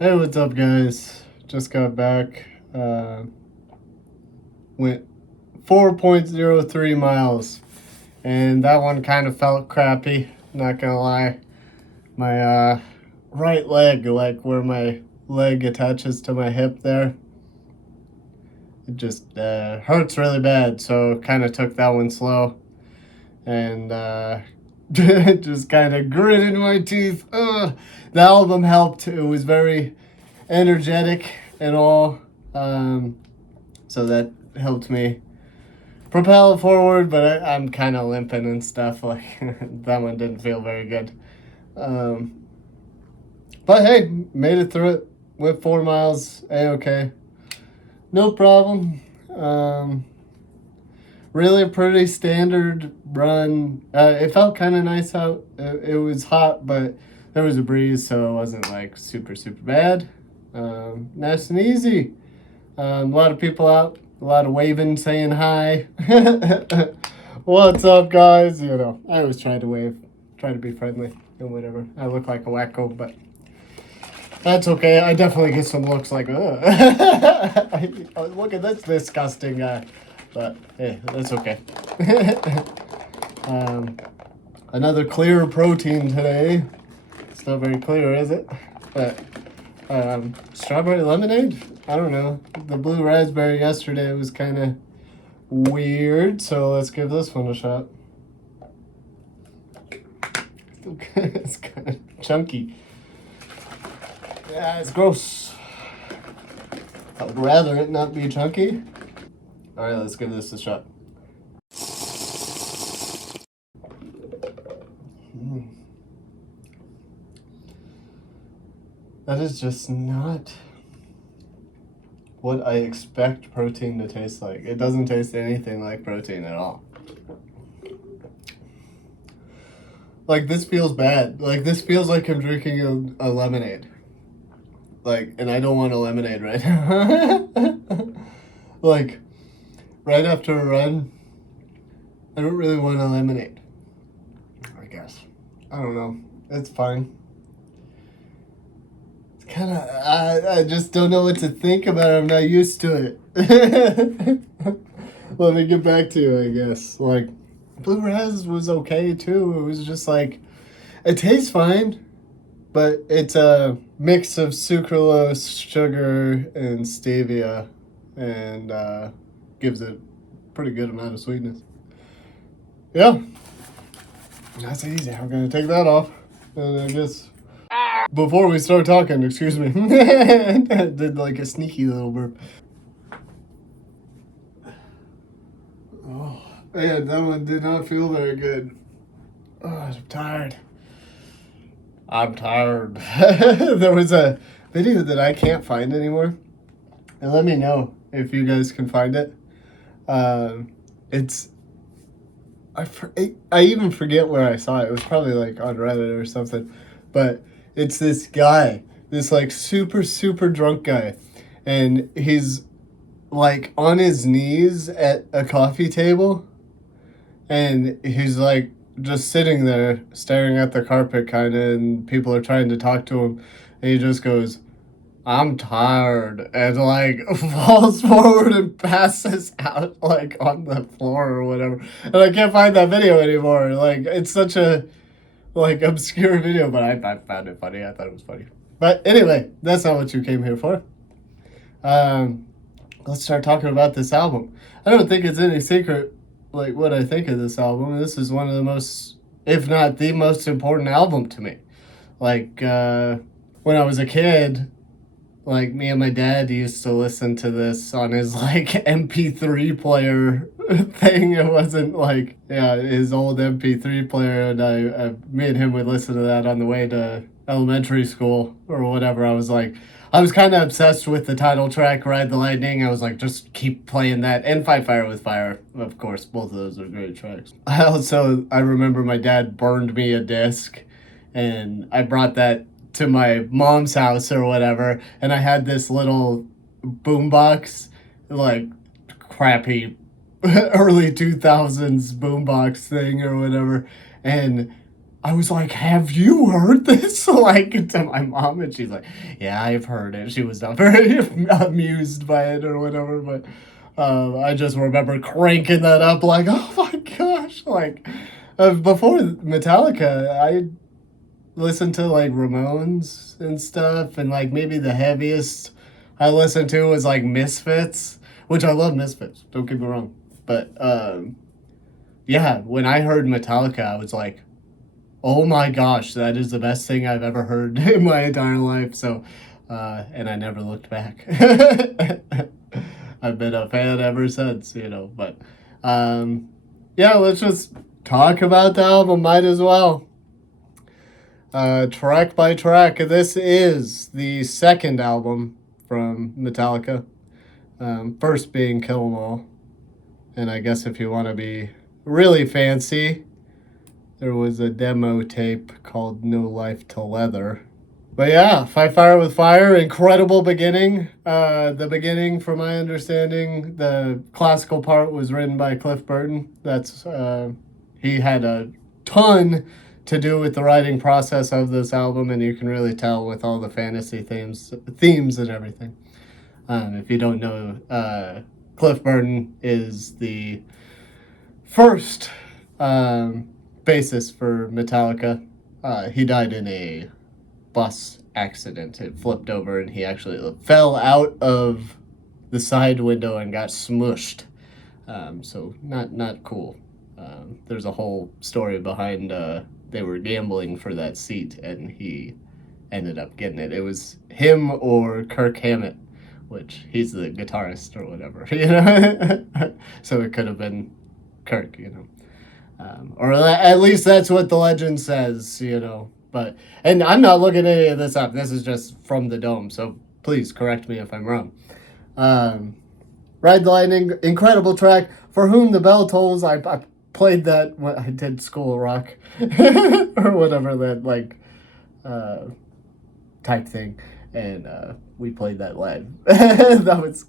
Hey, what's up, guys? Just got back. Went 4.03 miles, and that one kind of felt crappy. Not gonna lie. My right leg, like where my leg attaches to my hip there, it just hurts really bad. So kind of took that one slow, and just kind of gritted my teeth. The album helped. It was very energetic and all. So that helped me propel forward, but I'm kind of limping and stuff. Like that one didn't feel very good. Um, but hey, made it through it. Went 4 miles, okay, no problem. Really a pretty standard run. It felt kind of nice out. It was hot, but there was a breeze, so it wasn't like super bad. Nice and easy. A lot of people out, a lot of waving, saying hi. What's up, guys? You know, I always try to wave, try to be friendly and whatever. I look like a wacko, but that's okay. I definitely get some looks like, ugh. Look at this disgusting guy. But hey, that's okay. um, Another clear protein today. It's not very clear, is it? But strawberry lemonade? I don't know. The blue raspberry yesterday was kind of weird, so let's give this one a shot. It's kind of chunky. Yeah, it's gross. I would rather it not be chunky. All right, let's give this a shot. That is just not what I expect protein to taste like. It doesn't taste anything like protein at all. Like, this feels bad. Like, this feels like I'm drinking a lemonade. Like, and I don't want a lemonade right now. Like, right after a run, I don't really want a lemonade. I guess. I don't know. It's fine. It's kind of, I just don't know what to think about it. I'm not used to it. Let me get back to you, I guess. Like, Blue Raz was okay too. It was just like, it tastes fine, but it's a mix of sucralose, sugar, and stevia, and gives it a pretty good amount of sweetness. Yeah, that's easy. I'm gonna take that off, and I guess before we start talking, excuse me, did like a sneaky little burp. Oh, man, that one did not feel very good. Oh, I'm tired. I'm tired. There was a video that I can't find anymore. And let me know if you guys can find it. It's I even forget where I saw it. It was probably like on Reddit or something. But it's this guy, this like super drunk guy, and he's like on his knees at a coffee table, and he's like just sitting there staring at the carpet kind of, and people are trying to talk to him, and he just goes, I'm tired, and like falls forward and passes out like on the floor or whatever. And I can't find that video anymore. Like, it's such a like obscure video, but I found it funny. I thought it was funny. But anyway, that's not what you came here for. Um, let's start talking about this album. I don't think it's any secret like what I think of this album. This is one of the most, if not the most important album to me. Like when I was a kid, like me and my dad used to listen to this on his like MP3 player thing. It wasn't like, yeah, his old MP3 player, and me and him would listen to that on the way to elementary school or whatever. I was kind of obsessed with the title track, Ride the Lightning. I was like, just keep playing that, and Fight Fire with Fire. Of course, both of those are great tracks. I remember my dad burned me a disc, and I brought that to my mom's house or whatever, and I had this little boombox, like crappy early 2000s boombox thing or whatever, and I was like, have you heard this? Like, to my mom, and she's like, yeah, I've heard it. She was not very amused by it or whatever, but I just remember cranking that up like, oh my gosh. Like, before Metallica, I listened to like Ramones and stuff, and like maybe the heaviest I listened to was like Misfits, which I love Misfits, don't get me wrong. But yeah, when I heard Metallica, I was like, oh my gosh, that is the best thing I've ever heard in my entire life. So, and I never looked back. I've been a fan ever since, you know. But yeah, let's just talk about the album. Might as well. Track by track. This is the second album from Metallica. First being Kill 'Em All. And I guess if you want to be really fancy, there was a demo tape called No Life to Leather. But yeah, Fight Fire with Fire, incredible beginning. The beginning, from my understanding, the classical part was written by Cliff Burton. He had a ton to do with the writing process of this album, and you can really tell with all the fantasy themes and everything. If you don't know, Cliff Burton is the first bassist for Metallica. He died in a bus accident. It flipped over, and he actually fell out of the side window and got smushed. So not cool. There's a whole story behind. They were gambling for that seat, and he ended up getting it. It was him or Kirk Hammett, which he's the guitarist or whatever, you know. So it could have been Kirk, you know. Or at least that's what the legend says, you know. But and I'm not looking any of this up. This is just from the dome, so please correct me if I'm wrong. Ride the Lightning, incredible track. For Whom the Bell Tolls, I played that when I did School of Rock or whatever that like type thing, and we played that live. That was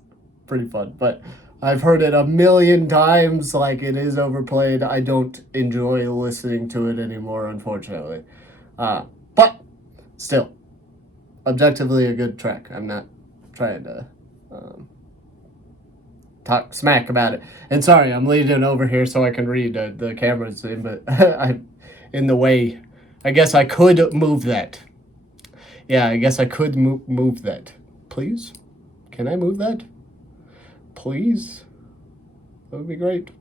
pretty fun, but I've heard it a million times. Like, it is overplayed. I don't enjoy listening to it anymore, unfortunately. But still, objectively a good track. I'm not trying to talk smack about it. And sorry, I'm leaning over here so I can read the camera's in, but I'm in the way. I guess I could move that. Yeah, I guess I could move that. Please? Can I move that? Please? That would be great.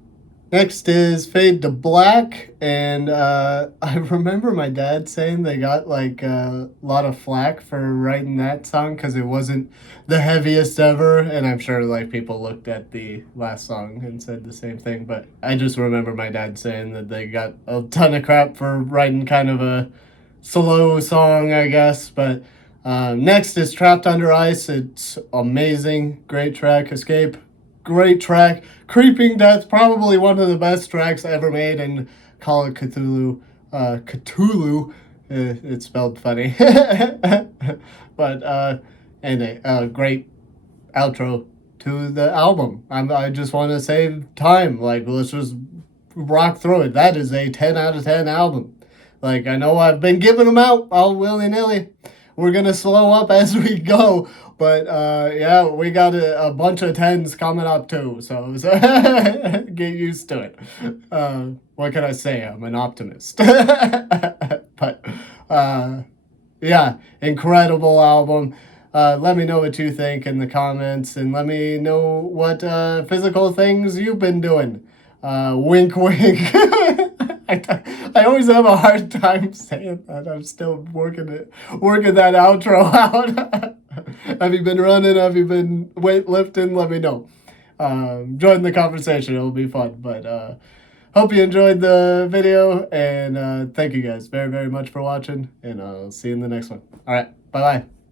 Next is Fade to Black, and I remember my dad saying they got like a lot of flack for writing that song because it wasn't the heaviest ever, and I'm sure like people looked at the last song and said the same thing, but I just remember my dad saying that they got a ton of crap for writing kind of a slow song, I guess. But next is Trapped Under Ice. It's amazing, great track. Escape, great track. Creeping Death, probably one of the best tracks ever made. And Call of Cthulhu, it's spelled funny. But and a great outro to the album. I just want to save time. Like, let's just rock through it. That is a 10 out of 10 album. Like, I know I've been giving them out all willy-nilly. We're going to slow up as we go. But, yeah, we got a bunch of 10s coming up, too. So get used to it. What can I say? I'm an optimist. But, yeah, incredible album. Let me know what you think in the comments. And let me know what physical things you've been doing. Wink, wink. I always have a hard time saying that. I'm still working that outro out. Have you been running? Have you been weightlifting? Let me know. Join the conversation. It'll be fun. But hope you enjoyed the video. And thank you guys very, very much for watching. And I'll see you in the next one. All right. Bye-bye.